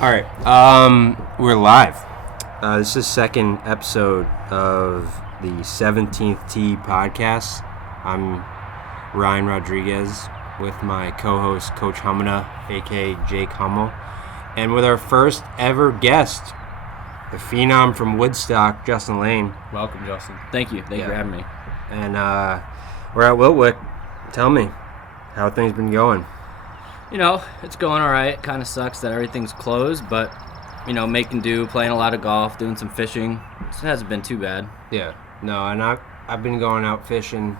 All right, we're live. This is the second episode of the 17th Tee podcast. I'm Ryan Rodriguez with my co-host, Coach Humana, a.k.a. Jake Hummel, and with our first ever guest, the Phenom from Woodstock, Justin Lane. Welcome, Justin. Thank you. Thank you for having me. And we're at Wiltwick. Tell me, how things been going? You know, it's going all right. It kind of sucks that everything's closed, but, you know, making do, playing a lot of golf, doing some fishing. It hasn't been too bad. Yeah, no, and I've been going out fishing.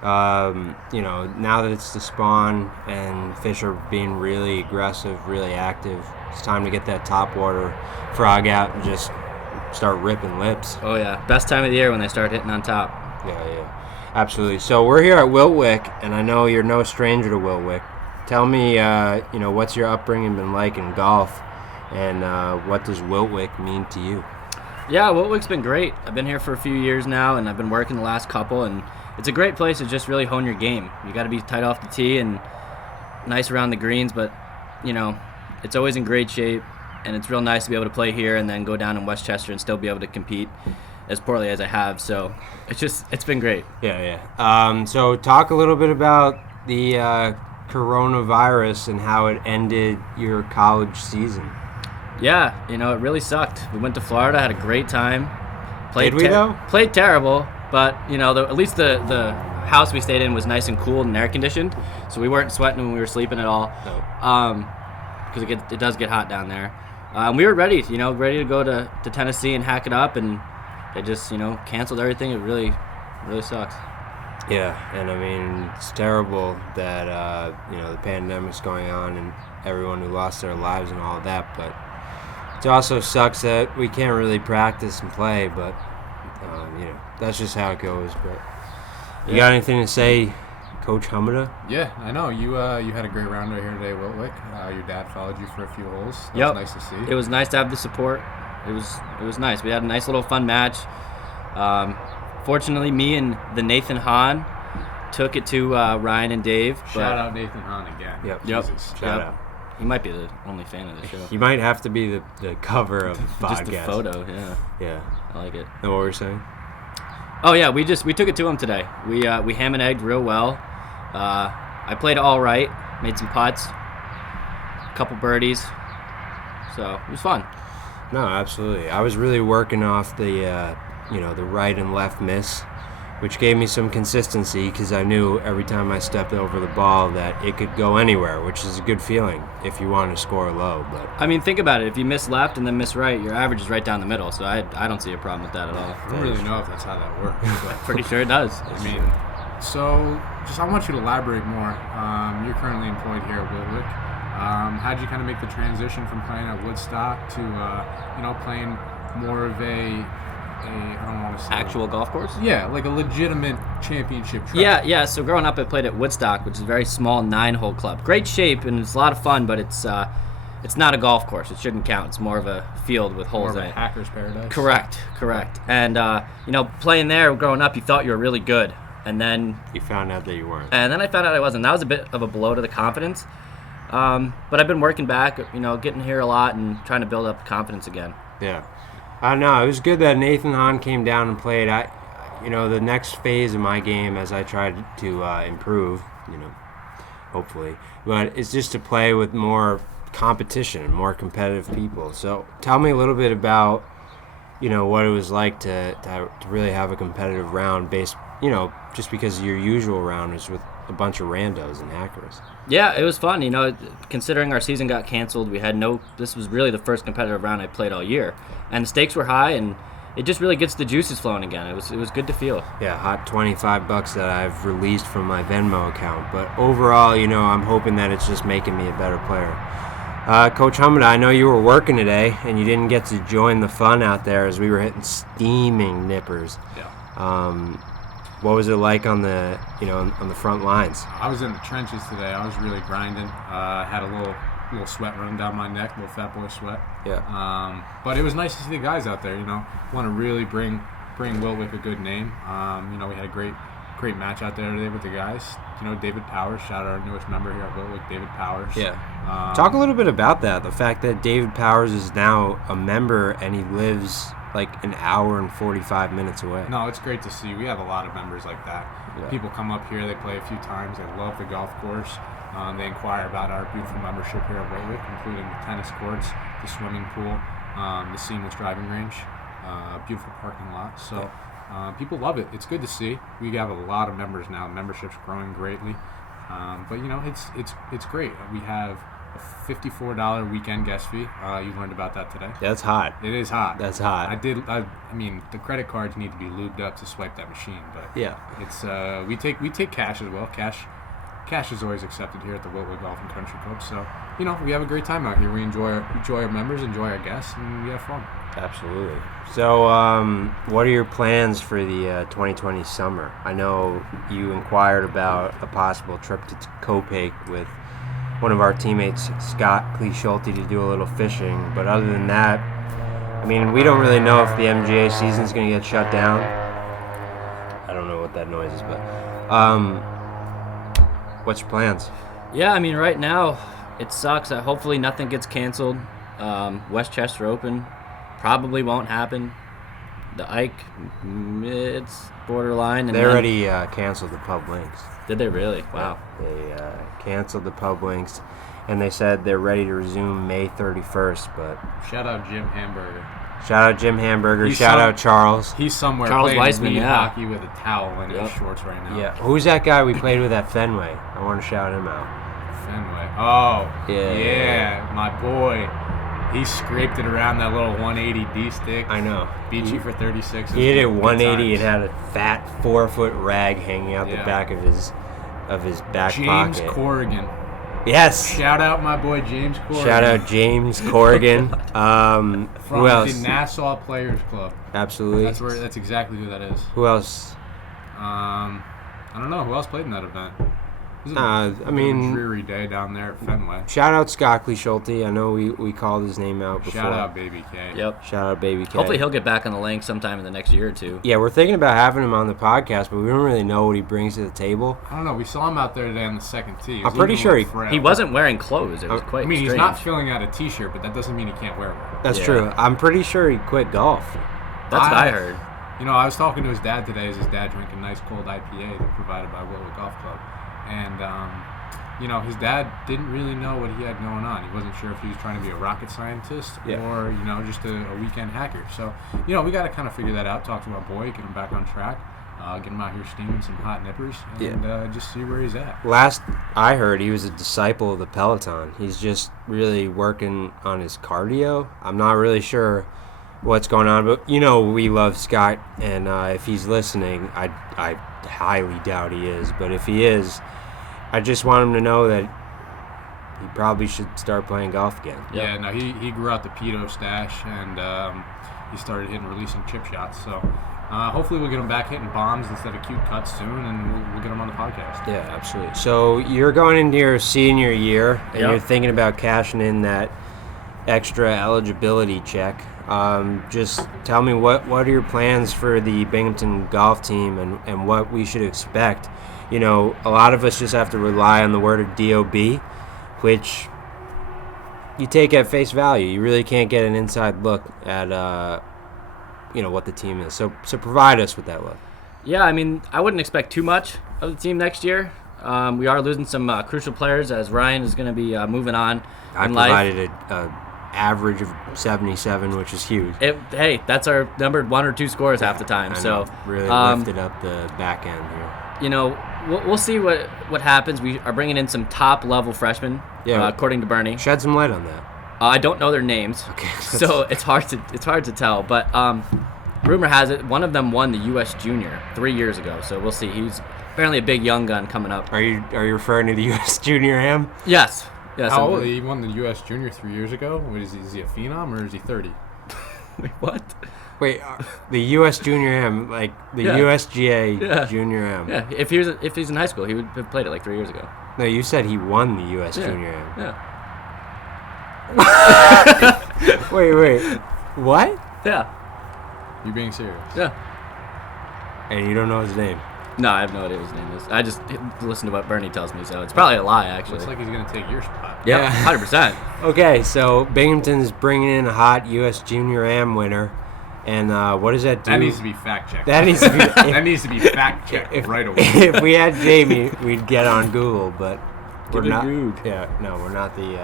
You know, now that it's the spawn and fish are being really aggressive, really active, it's time to get that topwater frog out and just start ripping lips. Oh, yeah. Best time of the year when they start hitting on top. Yeah, absolutely. So we're here at Wiltwick, and I know you're no stranger to Wiltwick. Tell me, you know, what's your upbringing been like in golf, and what does Wiltwick mean to you? Yeah, Wiltwick's been great. I've been here for a few years now, and I've been working the last couple, and it's a great place to just really hone your game. You got to be tight off the tee and nice around the greens, but, you know, it's always in great shape, and it's real nice to be able to play here and then go down in Westchester and still be able to compete as poorly as I have. So it's been great. Yeah. So talk a little bit about the coronavirus and how it ended your college season. Yeah, you know, it really sucked. We went to Florida, had a great time. Did we, though? Played terrible, but, you know, at least the house we stayed in was nice and cool and air conditioned, so we weren't sweating when we were sleeping at all. No. Because it does get hot down there. We were ready to go to Tennessee and hack it up, and they just, you know, canceled everything. It really sucks. Yeah, and I mean, it's terrible that, you know, the pandemic's going on and everyone who lost their lives and all of that, but it also sucks that we can't really practice and play, but, you know, that's just how it goes. But you got anything to say, Coach Humada? Yeah, I know. You had a great rounder here today, Wiltwick. Your dad followed you for a few holes. That Yep. was nice to see. It was nice to have the support. It was nice. We had a nice little fun match. Fortunately, me and the Nathan Hahn took it to Ryan and Dave. Shout out Nathan Hahn again. Yep. Jesus. Shout out. He might be the only fan of the show. You might have to be the cover of the podcast. Just the photo, yeah. Yeah. I like it. And what were you saying? Oh yeah, we took it to him today. We ham and egged real well. I played all right, made some putts, a couple birdies, so it was fun. No, absolutely. I was really working off the you know, the right and left miss, which gave me some consistency because I knew every time I stepped over the ball that it could go anywhere, which is a good feeling if you want to score low. But I mean, think about it. If you miss left and then miss right, your average is right down the middle. So I don't see a problem with that at all. I don't really know if that's how that works. But Pretty sure it does. I mean, so just I want you to elaborate more. You're currently employed here at Wiltwick. How'd you kind of make the transition from playing at Woodstock to, you know, playing more of I don't want to say Actual golf course? Yeah, like a legitimate championship track. Yeah. So growing up, I played at Woodstock, which is a very small 9-hole club. Great shape, and it's a lot of fun, but it's not a golf course. It shouldn't count. It's more of a field with holes More of in a it. hacker's paradise. Correct. And you know, playing there, growing up, you thought you were really good, and then you found out that you weren't. I found out I wasn't. That was a bit of a blow to the confidence. But I've been working back, you know, getting here a lot and trying to build up confidence again. Yeah. No, it was good that Nathan Hahn came down and played. You know, the next phase of my game as I tried to improve, you know, hopefully, but it's just to play with more competition and more competitive people. So tell me a little bit about, you know, what it was like to really have a competitive round based, you know, just because your usual round is with a bunch of randos and hackers. Yeah, it was fun. You know, considering our season got canceled, this was really the first competitive round I played all year. And the stakes were high, and it just really gets the juices flowing again. It was good to feel. Yeah, hot $25 that I've released from my Venmo account. But overall, you know, I'm hoping that it's just making me a better player. Coach Humada, I know you were working today, and you didn't get to join the fun out there as we were hitting steaming nippers. Yeah. What was it like on the front lines? I was in the trenches today. I was really grinding. Had a little sweat running down my neck, little fat boy sweat. Yeah. But it was nice to see the guys out there. You know, want to really bring Wiltwick a good name. You know, we had a great great match out there today with the guys. You know, David Powers, shout out our newest member here at Woodstock, David Powers. Yeah. Talk a little bit about that. The fact that David Powers is now a member and he lives like an hour and 45 minutes away. No, it's great to see. We have a lot of members like that. Yeah. People come up here, they play a few times, they love the golf course. They inquire about our beautiful membership here at Woodstock, including the tennis courts, the swimming pool, the seamless driving range, beautiful parking lot. So people love it. It's good to see. We have a lot of members now. Membership's growing greatly. But you know, it's great. We have a $54 weekend guest fee. You learned about that today. That's hot. It is hot. That's hot. I mean, the credit cards need to be lubed up to swipe that machine, but Yeah. it's we take cash as well. Cash is always accepted here at the Woodstock Golf and Country Club. So you know, we have a great time out here. We enjoy our members, enjoy our guests, and we have fun. Absolutely. So, what are your plans for the 2020 summer? I know you inquired about a possible trip to Copac with one of our teammates, Scott Cleeschulte, to do a little fishing. But other than that, I mean, we don't really know if the MGA season's going to get shut down. I don't know what that noise is, but what's your plans? Yeah, I mean, right now it sucks. Hopefully nothing gets canceled. Westchester Open probably won't happen. The Ike, it's borderline. And They already canceled the pub links. Did they really? Wow. They canceled the pub links, and they said they're ready to resume May 31st. But Shout out Jim Hamburger. shout out Jim Hamburger. He's Shout out Charles. He's somewhere Charles playing Weissman, lead yeah. hockey with a towel in his Yep. shorts right now. Yeah, who's that guy we played with at Fenway? I want to shout him out. Fenway. Oh, Yeah. my boy. He scraped it around that little 180 D stick. I know. Beat you for 36. He hit it Good 180 and times. had a fat 4-foot rag hanging out the Yeah. back of his back James pocket. Corrigan. Yes. Shout out my boy James Corrigan. Shout out James Corrigan. From Who else? the Nassau Players Club. Absolutely. That's exactly who that is. Who else? I don't know who else played in that event. It was I mean, a dreary day down there at Fenway. shout out Scott Cleeschulte. I know we called his name out before. Shout out Baby K. Yep. Shout out Baby K. Hopefully he'll get back on the link sometime in the next year or two. Yeah, we're thinking about having him on the podcast, but we don't really know what he brings to the table. I don't know. We saw him out there today on the second tee. He I'm was pretty looking sure a little frail. He wasn't wearing clothes. It was quite I mean, strange. he's not filling out a T-shirt, but that doesn't mean he can't wear one. That's Yeah. true. I'm pretty sure he quit golf. That's what I heard. You know, I was talking to his dad today as his dad drank a nice cold IPA provided by Woodstock Golf Club. And, you know, his dad didn't really know what he had going on. He wasn't sure if he was trying to be a rocket scientist Yeah. or, you know, just a weekend hacker. So, you know, we got to kind of figure that out, talk to our boy, get him back on track, get him out here steaming some hot nippers, and just see where he's at. Last I heard, he was a disciple of the Peloton. He's just really working on his cardio. I'm not really sure what's going on, but you know we love Scott, and if he's listening, I highly doubt he is, but if he is, I just want him to know that he probably should start playing golf again. Yep. Yeah, no, he grew out the pedo stash, and he started releasing chip shots. So hopefully we'll get him back hitting bombs instead of cute cuts soon, and we'll get him on the podcast. Yeah, absolutely. So you're going into your senior year, and Yep. you're thinking about cashing in that extra eligibility check. Just tell me what are your plans for the Binghamton golf team and what we should expect. You know, a lot of us just have to rely on the word of DOB, which you take at face value. You really can't get an inside look at what the team is. So provide us with that look. Yeah, I mean, I wouldn't expect too much of the team next year. We are losing some crucial players as Ryan is going to be moving on I in life. provided an average of 77, which is huge. Hey, that's our number 1 or 2 scores half the time. I So know, really lifted up the back end here. you know, we'll see what happens. We are bringing in some top level freshmen, Yeah. according to Bernie. Shed some light on that. I don't know their names, Okay. so it's hard to tell. But rumor has it one of them won the U.S. Junior 3 years ago. So we'll see. He's apparently a big young gun coming up. Are you referring to the U.S. Junior Am? Yes. How old? He won the U.S. Junior 3 years ago. What is he a phenom or is he 30? Wait, what? Wait, the U.S. Junior Am, like the Yeah. USGA Yeah. Junior Am. Yeah, if he's in high school, he would have played it like 3 years ago. No, you said he won the U.S. Yeah. Junior Am. Yeah. Wait. What? Yeah. You being serious? Yeah. And you don't know his name? No, I have no idea what his name is. I just listen to what Bernie tells me, so it's probably a lie, actually. Looks like he's gonna take your spot. Yeah, 100%. Okay, so Binghamton's bringing in a hot U.S. Junior Am winner, and what does that do? That needs to be fact checked. That needs to be. That needs to be fact checked right away. If we had Jamie, we'd get on Google, but we're Get a not. Goog. Yeah, no, we're not the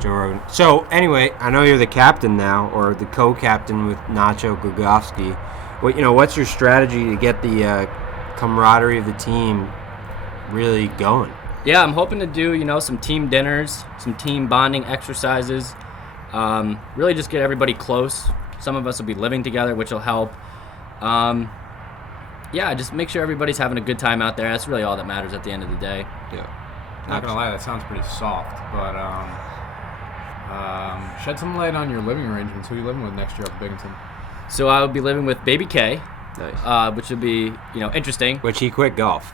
Joe Rogan. So anyway, I know you're the captain now, or the co-captain with Nacho Gugowski. What's your strategy to get the camaraderie of the team really going? Yeah, I'm hoping to do, some team dinners, some team bonding exercises. Really just get everybody close. Some of us will be living together, which will help. Yeah, just make sure everybody's having a good time out there. That's really all that matters at the end of the day. Yeah. Not gonna lie, that sounds pretty soft, but shed some light on your living arrangements. Who are you living with next year up in Binghamton? So I will be living with Baby K, Nice. which would be, interesting. Which he quit golf.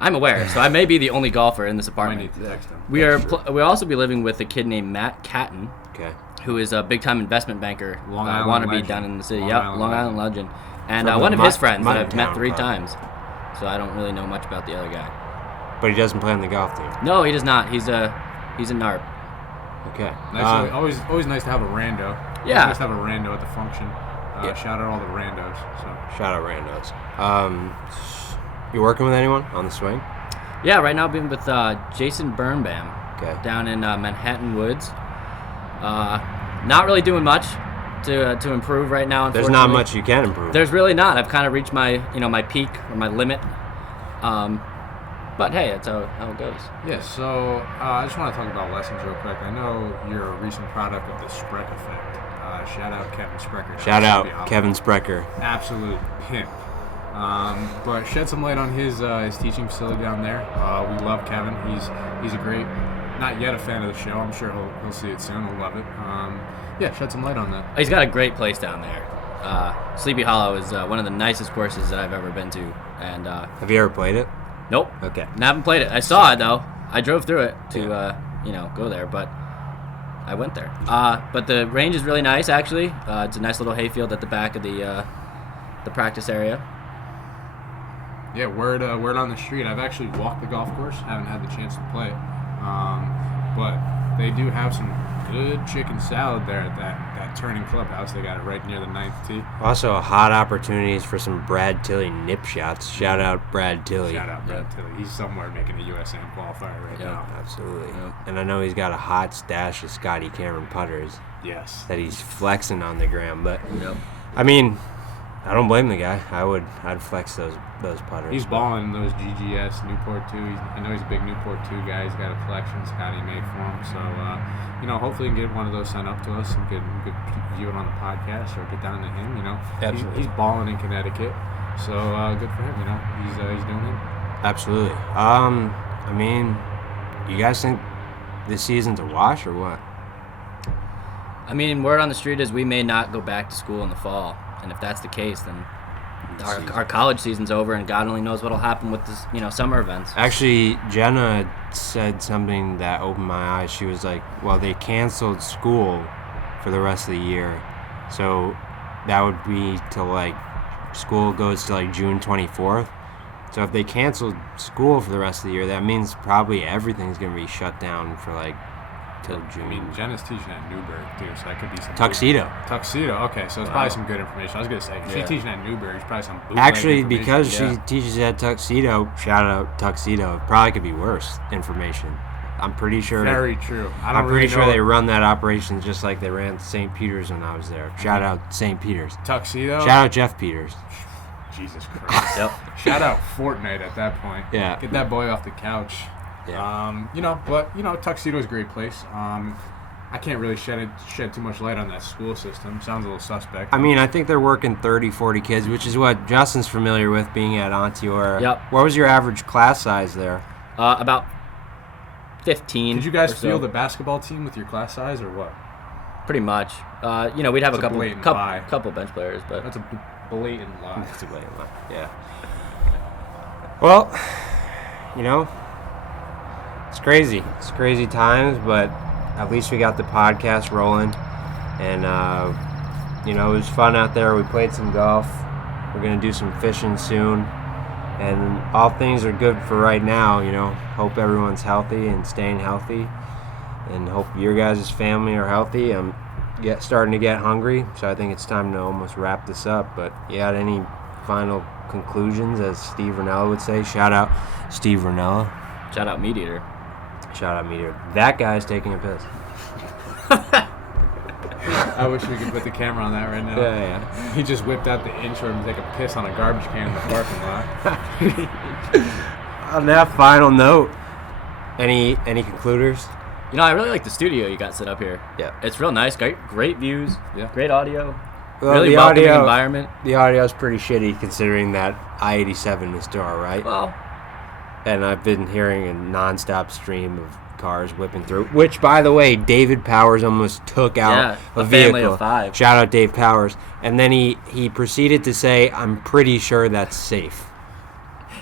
I'm aware, so I may be the only golfer in this I apartment. need to text him. We'll also be living with a kid named Matt Catton, Okay. who is a big-time investment banker, Long Island wannabe legend. down in the city. Long Yep, Island Long Island legend. And From the one of his friends that Mud I've met Town 3 Club. times, so I don't really know much about the other guy. But he doesn't play on the golf team. No, he does not. He's a NARP. Okay. Nice, always nice to have a rando. Yeah. Always nice to have a rando at the function. Yeah. Shout out all the randos. So. Shout out randos. You working with anyone on the swing? Yeah, right now I've been with Jason Birnbaum Okay. down in Manhattan Woods. Not really doing much to improve right now. There's not unfortunately. much you can improve. There's really not. I've kind of reached my my peak or my limit. But hey, that's how it goes. Yeah, so I just want to talk about lessons real quick. I know you're a recent product of the Spreck effect. Shout out Kevin Sprecker. Shout out Kevin Sprecher. Absolute pimp. But shed some light on his teaching facility down there. We love Kevin. He's a great, not yet a fan of the show. I'm sure he'll see it soon. He'll love it. Yeah, shed some light on that. He's got a great place down there. Sleepy Hollow is one of the nicest courses that I've ever been to. And Have you ever played it? nope, Okay. I haven't played it. I saw it though. I drove through it to go there, but I went there. But the range is really nice actually. It's a nice little hayfield at the back of the practice area. Yeah, word on the street. I've actually walked the golf course. Haven't had the chance to play, but they do have some good chicken salad there at that turning clubhouse. They got it right near the 9th tee. Also, hot opportunities for some Brad Tilley nip shots. Shout out Brad Tilley. Shout out Brad Tilley. He's somewhere making a USM qualifier right now. Absolutely. Yeah. And I know he's got a hot stash of Scotty Cameron putters Yes. that he's flexing on the gram. But Yep. I mean, I don't blame the guy. I'd flex those putters. He's balling in those GGS Newport 2. I know he's a big Newport 2 guy. He's got a collection Scotty made for him. So, hopefully we can get one of those sent up to us and get view it on the podcast or get down to him. Absolutely. He's balling in Connecticut. So good for him. He's doing it. Absolutely. I mean, you guys think this season's a wash or what? I mean, word on the street is we may not go back to school in the fall, and if that's the case, then our college season's over, and God only knows what'll happen with this, summer events. Actually, Jenna said something that opened my eyes. She was like, well, they canceled school for the rest of the year. So that would be till school goes to June 24th. So if they canceled school for the rest of the year, that means probably everything's going to be shut down for till June. I mean, Jenna's teaching at Newburgh too, so that could be some Tuxedo. Tuxedo. Okay, so it's probably some good information. I was gonna say, if she's teaching at Newburgh, it's probably some bootleg Actually, information. because she teaches at Tuxedo, shout out Tuxedo, it probably could be worse information. I'm pretty sure. Very true. I'm pretty sure they run that operation just like they ran St. Peter's when I was there. Shout out St. Peter's. Tuxedo. Shout out Jeff Peters. Jesus Christ. Yep. Shout out Fortnite at that point. Yeah. Get that boy off the couch. Yeah. But Tuxedo is a great place. I can't really shed too much light on that school system. Sounds a little suspect. I mean, I think they're working 30, 40 kids, which is what Justin's familiar with being at Ontiora. Yep. What was your average class size there? About 15. Did you guys or so. feel the basketball team with your class size or what? Pretty much. We'd have That's a blatant lie. couple bench players, but That's a blatant lie. That's a blatant lie. Yeah. Well, it's crazy. It's crazy times, but at least we got the podcast rolling. And, it was fun out there. We played some golf. We're going to do some fishing soon. And all things are good for right now, you know. Hope everyone's healthy and staying healthy. And hope your guys' family are healthy. I'm starting to get hungry, so I think it's time to almost wrap this up. But you got any final conclusions, as Steve Ranella would say? Shout out Steve Ranella. Shout out Meat Eater. Shout out Meat Eater. That guy's taking a piss. I wish we could put the camera on that right now. Yeah. He just whipped out the intro to take a piss on a garbage can in the parking lot. On that final note, any concluders? You know, I really like the studio you got set up here. Yeah. It's real nice. Great views. Yeah. Great audio. Well, really the welcoming audio- environment. The audio's pretty shitty considering that I-87 is to our right. Well, And I've been hearing a nonstop stream of cars whipping through, which, by the way, David Powers almost took out a vehicle. family of 5. Shout out Dave Powers. And then he proceeded to say, I'm pretty sure that's safe.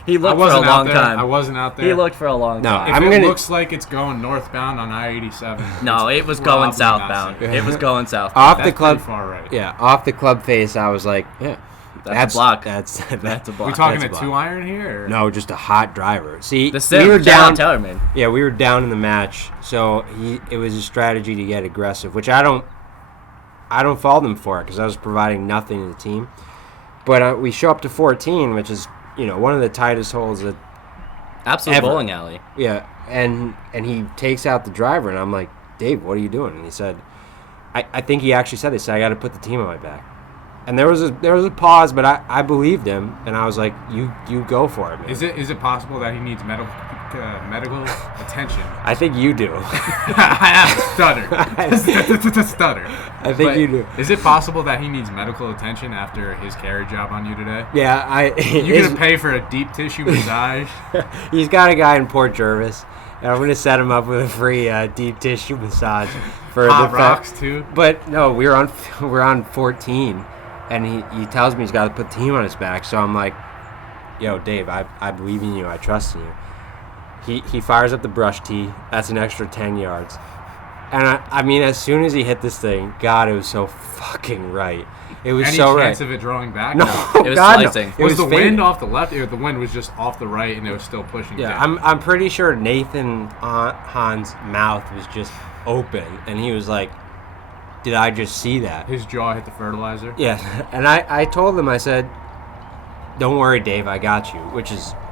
he I looked for a wasn't out long there. time. I wasn't out there. He looked for a long No, time. If I'm it gonna- looks like it's going northbound on I-87. No, it was probably going not southbound. safe. It was going southbound. Off That's the club, pretty far right. yeah, off the club face, I was like, yeah, That's a block. That's That's a block. We talking That's a a block. 2-iron here? Or? No, just a hot driver. See, The sim. we were Shout down. out Tellerman. Yeah, we were down in the match, so it was a strategy to get aggressive, which I don't fault him for it because I was providing nothing to the team. But we show up to 14, which is one of the tightest holes that Absolute Ever. bowling alley. yeah, and he takes out the driver, and I'm like, Dave, what are you doing? And he said, I think he actually said this. I got to put the team on my back. And there was a pause, but I believed him, and I was like, you go for it, man. Is it possible that he needs medical attention? I think you do. Stutter. Stutter. I think But you do. Is it possible that he needs medical attention after his carry job on you today? Yeah, You're gonna pay for a deep tissue massage? He's got a guy in Port Jervis, and I'm gonna set him up with a free deep tissue massage for Hot the rocks too. But no, we're on 14, and he tells me he's got to put the team on his back. So I'm like, yo, Dave, I believe in you. I trust in you. He fires up the brush tee. That's an extra 10 yards. And I mean, as soon as he hit this thing, God, it was so fucking right. It was Any so chance right. of it drawing back? No, It was God, slicing. no. Was the fading. wind off the left? The wind was just off the right, and it was still pushing Yeah, down. I'm pretty sure Nathan Hahn's mouth was just open, and he was like, "Did I just see that?" His jaw hit the fertilizer. Yeah, and I told him, I said, "Don't worry, Dave, I got you,"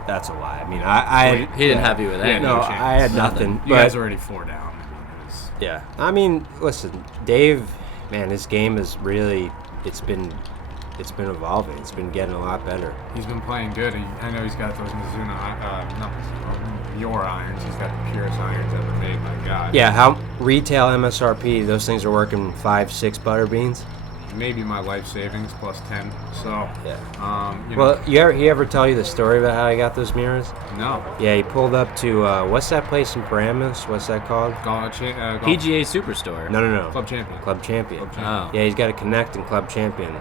that's a lie. I mean, I He didn't have you with Yeah, that. no, no chance. I had nothing. You But guys are already 4 down. I mean, it was, yeah, I mean, listen, Dave, man, his game is really it's been evolving. It's been getting a lot better. he's been playing good. I know he's got those Mizuno, not Mizuno, your irons. He's got the purest irons ever made. My God. Yeah, how retail MSRP? Those things are working 5-6 butter beans. Maybe my life savings plus 10. So. Yeah. You know, Well, he ever tell you the story about how he got those mirrors? no. Yeah, he pulled up to what's that place in Paramus? What's that called? Golf, PGA Superstore. No. Club Champion. Club Champion. Club Champion. Oh. Yeah, he's got a Connect in Club Champion.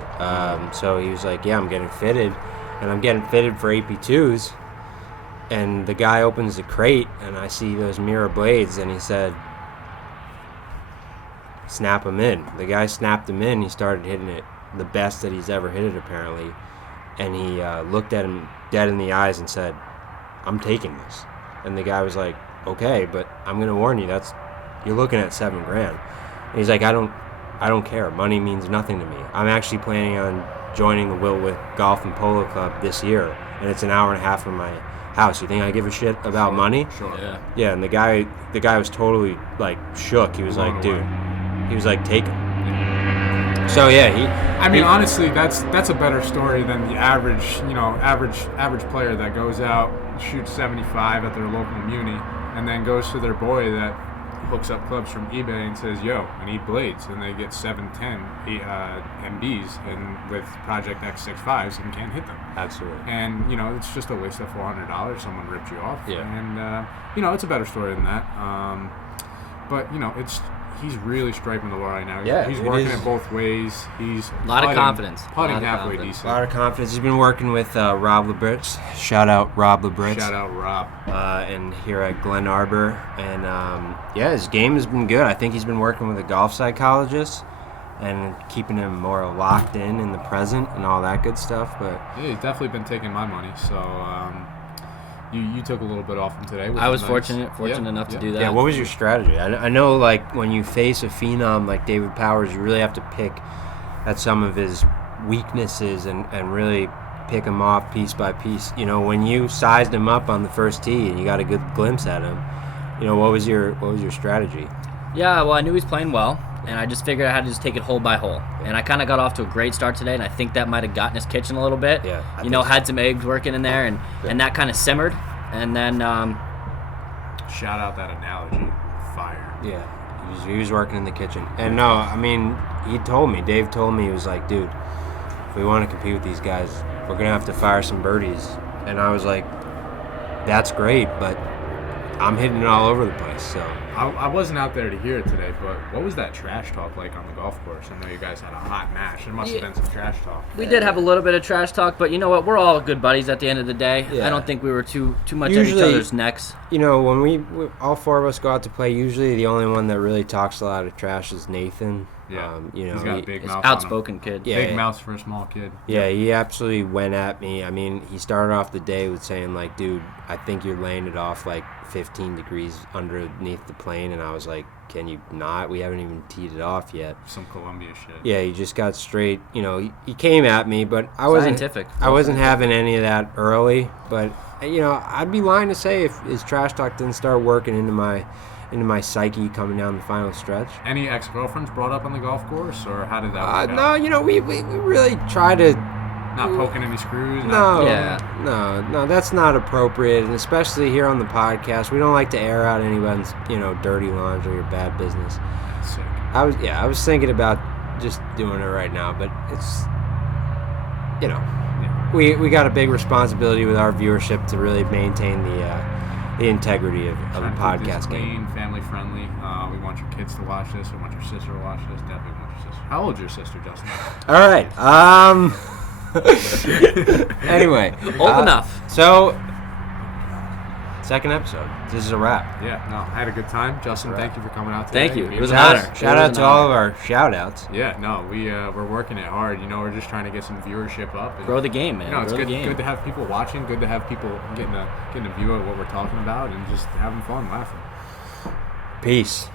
So he was like, "Yeah, I'm getting fitted, and I'm getting fitted for AP2s." And the guy opens the crate, and I see those mirror blades, and he said, "Snap them in." The guy snapped them in. He started hitting it the best that he's ever hit it, apparently. And he looked at him dead in the eyes and said, "I'm taking this." And the guy was like, "Okay, but I'm gonna warn you, you're looking at $7,000." And he's like, I don't care. Money means nothing to me. I'm actually planning on joining the Wilwick Golf and Polo Club this year, and it's an hour and a half from my house. You think I give a shit about money? Sure. Yeah. Yeah, and the guy was totally like shook. He was Blown like, away. dude, he was like, take it. So yeah, I mean, honestly, that's a better story than the average player that goes out, shoots 75 at their local muni, and then goes to their boy that hooks up clubs from eBay and says, "Yo, I need blades," and they get 710 MBs and with Project X65s and can't hit them. absolutely. And it's just a waste of $400. Someone ripped you off. Yeah. And it's a better story than that. But he's really striping the ball right now. Yeah, He's it working is. it both ways. He's Lot of confidence. Putting Lot of halfway confidence. A decent. lot of confidence. He's been working with Rob Labritz. Shout out Rob Labritz. Shout out Rob. And here at Glen Arbor, and his game has been good. I think he's been working with a golf psychologist, and keeping him more locked in the present and all that good stuff. But Yeah, he's definitely been taking my money. So you took a little bit off him today. Which I was is nice. fortunate enough to do that. yeah, what was your strategy? I know, like, when you face a phenom like David Powers, you really have to pick at some of his weaknesses and really pick him off piece by piece. You know, when you sized him up on the first tee and you got a good glimpse at him, you know, what was your strategy? Yeah, well, I knew he was playing well, and I just figured I had to just take it hole by hole. And I kind of got off to a great start today, and I think that might have gotten his kitchen a little bit. Yeah, I you know, think so. had some eggs working in there, and that kind of simmered. And then, Shout out that analogy, fire. Yeah, he was working in the kitchen. And no, I mean, Dave told me, he was like, dude, if we want to compete with these guys, we're going to have to fire some birdies. And I was like, that's great, but I'm hitting it all over the place. So I wasn't out there to hear it today, but what was that trash talk like on the golf course? I know you guys had a hot match. There must have been some trash talk. we did have a little bit of trash talk, but you know what? We're all good buddies at the end of the day. Yeah. I don't think we were too much at Usually- each other's necks. you know, when we all four of us go out to play, usually the only one that really talks a lot of trash is Nathan. Yeah, You know, he's got a big It's mouth. on him. outspoken kid. Yeah. Big mouth for a small kid. Yeah, he absolutely went at me. I mean, he started off the day with saying, like, dude, I think you're laying it off like 15 degrees underneath the plane. And I was like, can you not? We haven't even teed it off yet. Some Columbia shit. Yeah, he just got straight. You know, he came at me, but I wasn't Scientific. I wasn't having any of that early. But, you know, I'd be lying to say if his trash talk didn't start working into my psyche coming down the final stretch. Any ex-girlfriends brought up on the golf course, or how did that work No, out? you know, we really try to. Not poking any screws? No, Yeah. no, that's not appropriate, and especially here on the podcast, we don't like to air out anyone's, you know, dirty laundry or bad business. That's sick. I was thinking about just doing it right now, but it's, you know, Yeah. we got a big responsibility with our viewership to really maintain the integrity of the Trying to keep this podcast game. clean, family friendly. We want your kids to watch this. We want your sister to watch this. Definitely want your sister. How old's your sister, Justin? All right. Anyway, Old enough. So, second episode. This is a wrap. Yeah, no, I had a good time. Justin, thank you for coming out today. Thank you. Being It was an with honor. us. Shout out to all of our shout outs. Yeah, no, we're working it hard. You know, we're just trying to get some viewership up. And, Grow the game, man. you know, it's Grow good, the game. good to have people watching. Good to have people getting a view of what we're talking about and just having fun, laughing. Peace.